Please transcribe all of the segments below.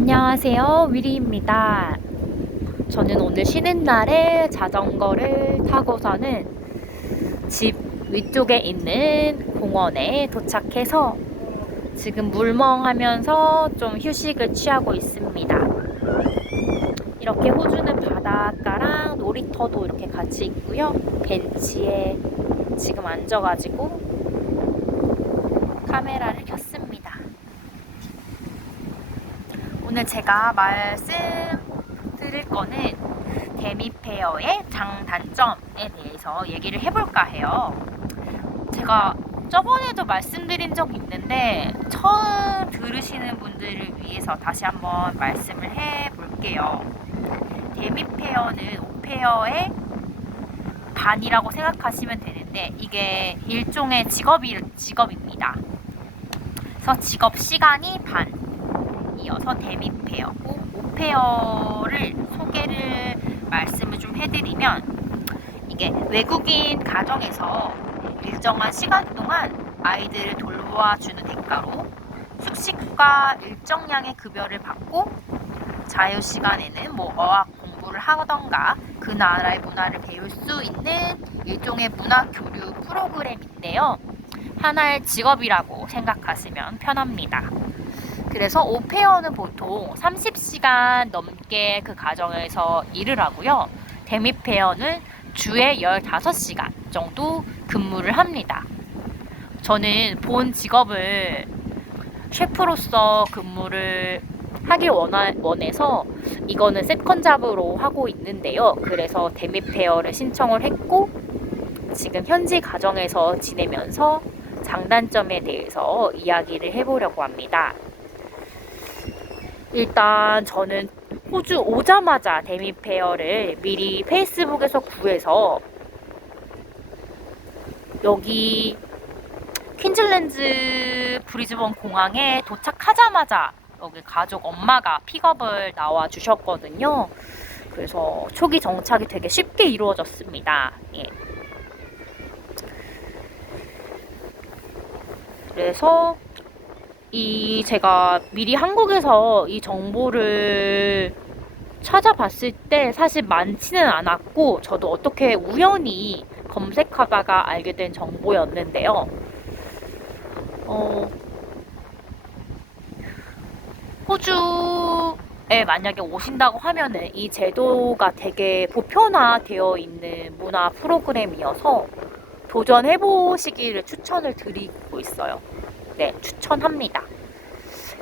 안녕하세요, 위리입니다. 저는 오늘 쉬는 날에 자전거를 타고서는 집 위쪽에 있는 공원에 도착해서 지금 물멍하면서 좀 휴식을 취하고 있습니다. 이렇게 호주는 바닷가랑 놀이터도 이렇게 같이 있고요. 벤치에 지금 앉아가지고 카메라를 켰습니다. 오늘 제가 말씀드릴 거는 데미페어의 장단점에 대해서 얘기를 해볼까 해요. 제가 저번에도 말씀드린 적이 있는데 처음 들으시는 분들을 위해서 다시 한번 말씀을 해볼게요. 데미페어는 오페어의 반이라고 생각하시면 되는데 이게 일종의 직업입니다. 그래서 직업 시간이 반. 이어서 데미페어고 오페어를 소개를 말씀을 좀 해드리면 이게 외국인 가정에서 일정한 시간 동안 아이들을 돌봐주는 대가로 숙식과 일정량의 급여를 받고 자유시간에는 어학 공부를 하던가 그 나라의 문화를 배울 수 있는 일종의 문화 교류 프로그램인데요. 하나의 직업이라고 생각하시면 편합니다. 그래서 오페어는 보통 30시간 넘게 그 가정에서 일을 하고요. 데미페어는 주에 15시간 정도 근무를 합니다. 저는 본 직업을 셰프로서 근무를 하길 원해서 이거는 세컨잡으로 하고 있는데요. 그래서 데미페어를 신청을 했고 지금 현지 가정에서 지내면서 장단점에 대해서 이야기를 해보려고 합니다. 일단 저는 호주 오자마자 데미페어를 미리 페이스북에서 구해서 여기 퀸즐랜드 브리즈번 공항에 도착하자마자 여기 가족 엄마가 픽업을 나와 주셨거든요. 그래서 초기 정착이 되게 쉽게 이루어졌습니다. 예. 그래서 제가 미리 한국에서 이 정보를 찾아봤을 때 사실 많지는 않았고 저도 어떻게 우연히 검색하다가 알게 된 정보였는데요. 호주에 만약에 오신다고 하면은 이 제도가 되게 보편화되어 있는 문화 프로그램이어서 도전해보시기를 추천을 드리고 있어요. 네, 추천합니다.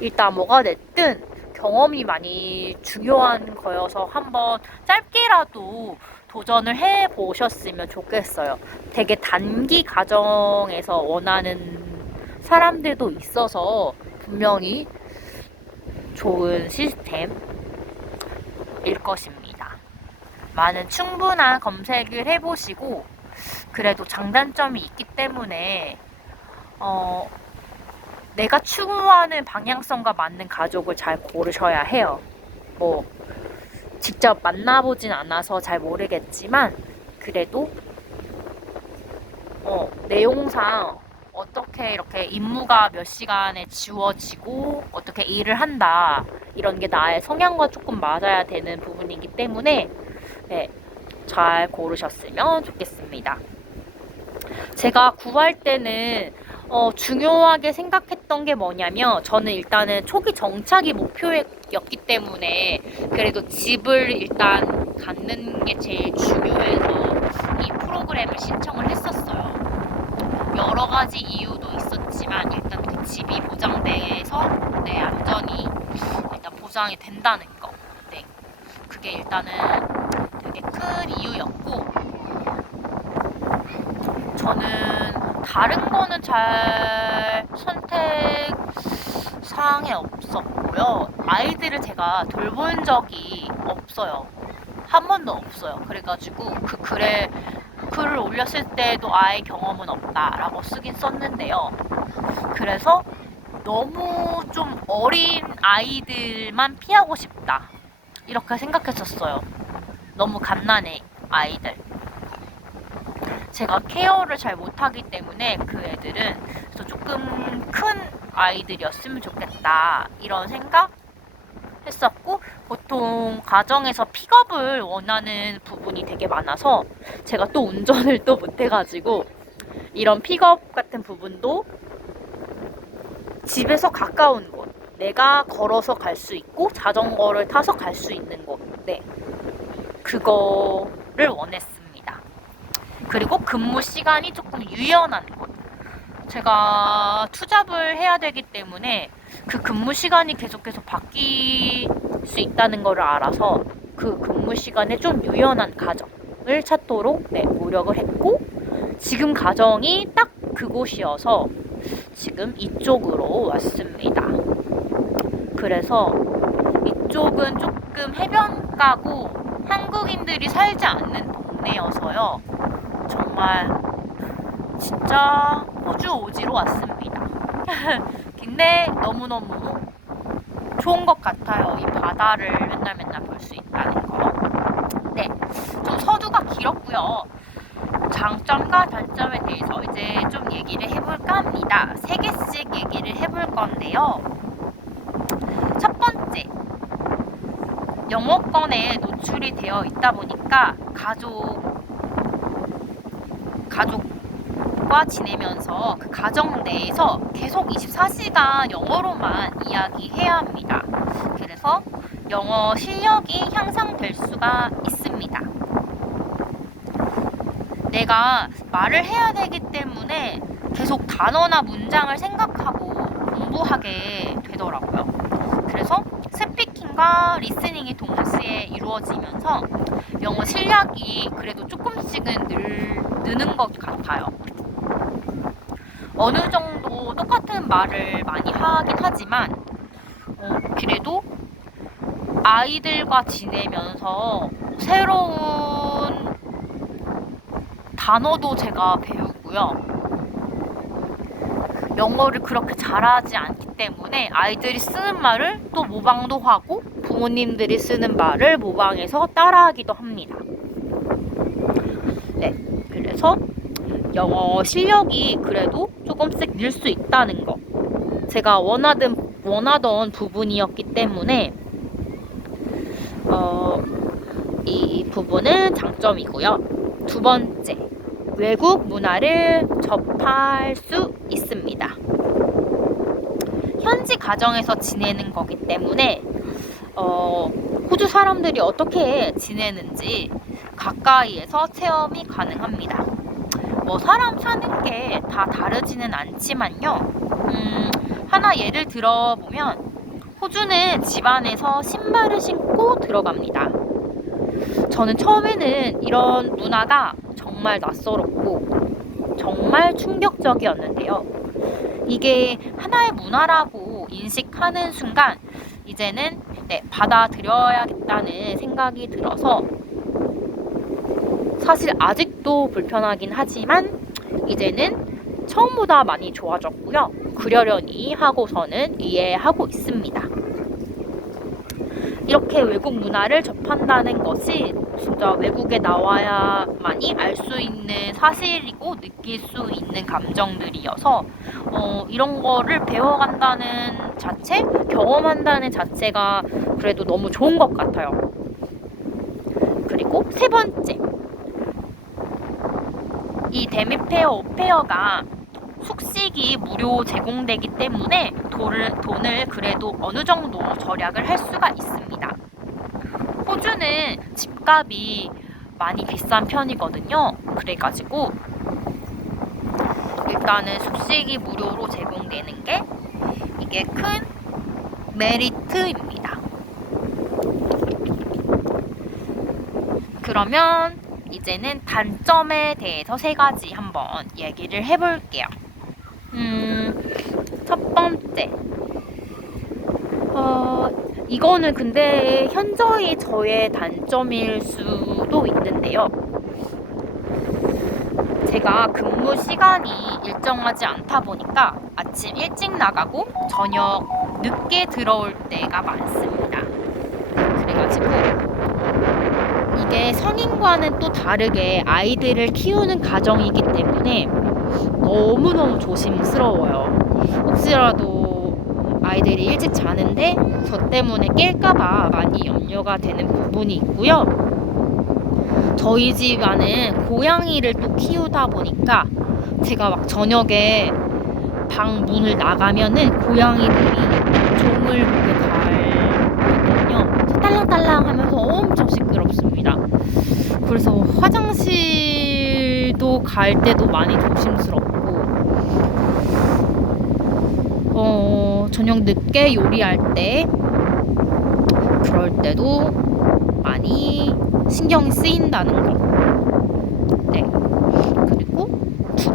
일단 뭐가 됐든 경험이 많이 중요한 거여서 한번 짧게라도 도전을 해보셨으면 좋겠어요. 되게 단기 과정에서 원하는 사람들도 있어서 분명히 좋은 시스템일 것입니다. 많은 충분한 검색을 해보시고 그래도 장단점이 있기 때문에 내가 추구하는 방향성과 맞는 가족을 잘 고르셔야 해요. 직접 만나보진 않아서 잘 모르겠지만 그래도 내용상 어떻게 이렇게 임무가 몇 시간에 지워지고 어떻게 일을 한다 이런 게 나의 성향과 조금 맞아야 되는 부분이기 때문에 네, 잘 고르셨으면 좋겠습니다. 제가 구할 때는 중요하게 생각했던 게 뭐냐면 저는 일단은 초기 정착이 목표였기 때문에 그래도 집을 일단 갖는 게 제일 중요해서 이 프로그램을 신청을 했었어요. 여러 가지 이유도 있었지만 일단 그 집이 보장돼서 내 안전이 일단 보장이 된다는 거. 네. 그게 일단은 되게 큰 이유였고 저는 다른 거는 잘 선택 사항에 없었고요. 아이들을 제가 돌본 적이 없어요. 한 번도 없어요. 그래가지고 글을 올렸을 때도 아예 경험은 없다라고 쓰긴 썼는데요. 그래서 너무 좀 어린 아이들만 피하고 싶다. 이렇게 생각했었어요. 너무 갓난의 아이들. 제가 케어를 잘 못하기 때문에 그 애들은 그래서 조금 큰 아이들이었으면 좋겠다 이런 생각 했었고, 보통 가정에서 픽업을 원하는 부분이 되게 많아서 제가 또 운전을 또 못해가지고 이런 픽업 같은 부분도 집에서 가까운 곳, 내가 걸어서 갈 수 있고 자전거를 타서 갈 수 있는 곳, 네, 그거를 원했습니다. 그리고 근무 시간이 조금 유연한 곳. 제가 투잡을 해야 되기 때문에 그 근무 시간이 계속해서 바뀔 수 있다는 것을 알아서 그 근무 시간에 좀 유연한 가정을 찾도록 네, 노력을 했고, 지금 가정이 딱 그곳이어서 지금 이쪽으로 왔습니다. 그래서 이쪽은 조금 해변가고 한국인들이 살지 않는 동네여서요. 정말 진짜 호주 오지로 왔습니다. 근데 너무너무 좋은 것 같아요. 이 바다를 맨날 볼 수 있다는 거. 네, 좀 서두가 길었고요. 장점과 단점에 대해서 이제 좀 얘기를 해볼까 합니다. 3개씩 얘기를 해볼 건데요. 첫 번째, 영어권에 노출이 되어 있다 보니까 가족과 지내면서 그 가정 내에서 계속 24시간 영어로만 이야기해야 합니다. 그래서 영어 실력이 향상될 수가 있습니다. 내가 말을 해야 되기 때문에 계속 단어나 문장을 생각하고 공부하게 되더라고요. 그래서 스피킹과 리스닝이 동시에 이루어지면서 영어 실력이 그래도 조금씩은 느는 것 같아요. 어느 정도 똑같은 말을 많이 하긴 하지만 그래도 아이들과 지내면서 새로운 단어도 제가 배우고요. 영어를 그렇게 잘하지 않기 때문에 아이들이 쓰는 말을 또 모방도 하고 부모님들이 쓰는 말을 모방해서 따라하기도 합니다. 네, 그래서 영어 실력이 그래도 조금씩 늘 수 있다는 거. 제가 원하던 부분이었기 때문에 이 부분은 장점이고요. 두 번째, 외국 문화를 접할 수 있습니다. 현지 가정에서 지내는 거기 때문에 호주 사람들이 어떻게 지내는지 가까이에서 체험이 가능합니다. 뭐 사람 사는 게 다 다르지는 않지만요. 하나 예를 들어보면 호주는 집 안에서 신발을 신고 들어갑니다. 저는 처음에는 이런 문화가 정말 낯설었고 정말 충격적이었는데요. 이게 하나의 문화라고 인식하는 순간 이제는 받아들여야겠다는 생각이 들어서 사실 아직도 불편하긴 하지만 이제는 처음보다 많이 좋아졌고요. 그러려니 하고서는 이해하고 있습니다. 이렇게 외국 문화를 접한다는 것이 진짜 외국에 나와야만이 알 수 있는 사실이고 느낄 수 있는 감정들이어서 이런 거를 배워간다는 자체, 경험한다는 자체가 그래도 너무 좋은 것 같아요. 그리고 세 번째, 이 데미페어 오페어가 숙식이 무료 제공되기 때문에 돈을 그래도 어느 정도 절약을 할 수가 있습니다. 호주는 집값이 많이 비싼 편이거든요. 그래가지고 일단은 숙식이 무료로 제공되는 게 이게 큰 메리트입니다. 그러면 이제는 단점에 대해서 3가지 한번 얘기를 해볼게요. 첫 번째, 이거는 근데 현저히 저의 단점일 수도 있는데요. 제가 근무 시간이 일정하지 않다 보니까 아침 일찍 나가고 저녁 늦게 들어올 때가 많습니다. 그래가지고 이게 성인과는 또 다르게 아이들을 키우는 가정이기 때문에 너무너무 조심스러워요. 혹시라도 아이들이 일찍 자는데 저 때문에 깰까봐 많이 염려가 되는 부분이 있고요. 저희 집안은 고양이를 또 키우다 보니까 제가 막 저녁에 방 문을 나가면은 고양이들이 종을 목에 달거든요. 딸랑딸랑 하면서 엄청 시끄럽습니다. 그래서 화장실도 갈 때도 많이 조심스럽고, 저녁 늦게 요리할 때, 그럴 때도 많이 신경이 쓰인다는 거. 네. 그리고 두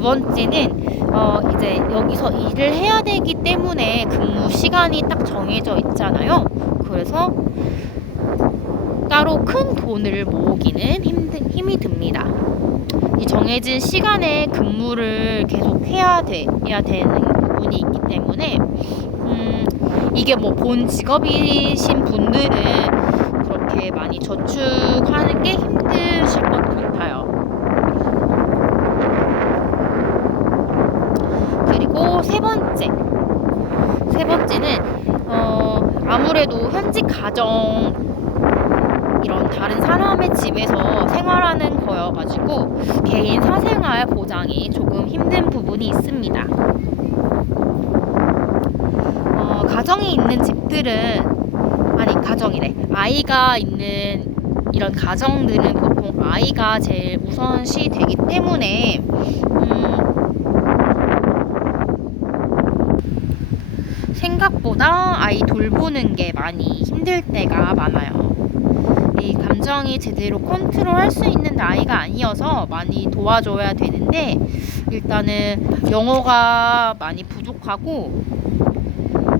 번째는, 이제 여기서 일을 해야 되기 때문에 근무 시간이 딱 정해져 있잖아요. 그래서 따로 큰 돈을 모으기는 힘이 듭니다. 이 정해진 시간에 근무를 계속 해야 되는 부분이 있기 때문에, 이게 뭐 본 직업이신 분들은 그렇게 많이 저축하는 게 힘드실 것 같아요. 그리고 세 번째는 아무래도 현직 가정, 이런 다른 사람의 집에서 생활하는 거여가지고 개인 사생활 보장이 조금 힘든 부분이 있습니다. 가정이 있는 집들은, 아이가 있는 이런 가정들은 보통 아이가 제일 우선시 되기 때문에 생각보다 아이 돌보는 게 많이 힘들 때가 많아요. 이 감정이 제대로 컨트롤할 수 있는 나이가 아니어서 많이 도와줘야 되는데, 일단은 영어가 많이 부족하고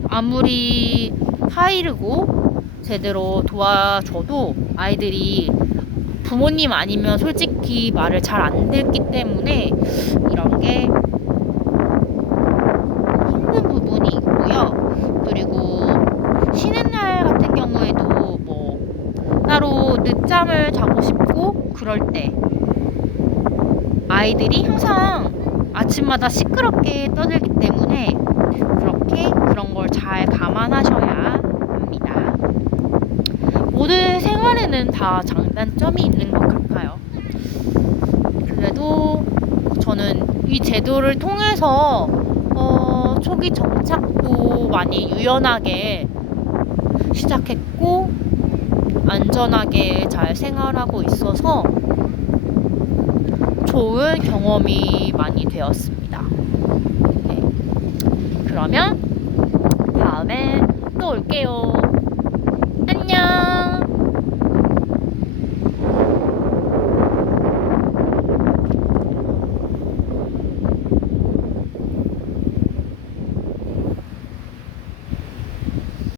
아무리 타이르고 제대로 도와줘도 아이들이 부모님 아니면 솔직히 말을 잘 안 듣기 때문에 이런 게 힘든 부분이 있고요. 그리고 쉬는 날 같은 경우에도 뭐 따로 늦잠을 자고 싶고 그럴 때 아이들이 항상 아침마다 시끄럽게 떠들기 때문에 그런 걸 잘 감안하셔야 합니다. 모든 생활에는 다 장단점이 있는 것 같아요. 그래도 저는 이 제도를 통해서 초기 정착도 많이 유연하게 시작했고 안전하게 잘 생활하고 있어서 좋은 경험이 많이 되었습니다. 네. 그러면 다음에 또 올게요.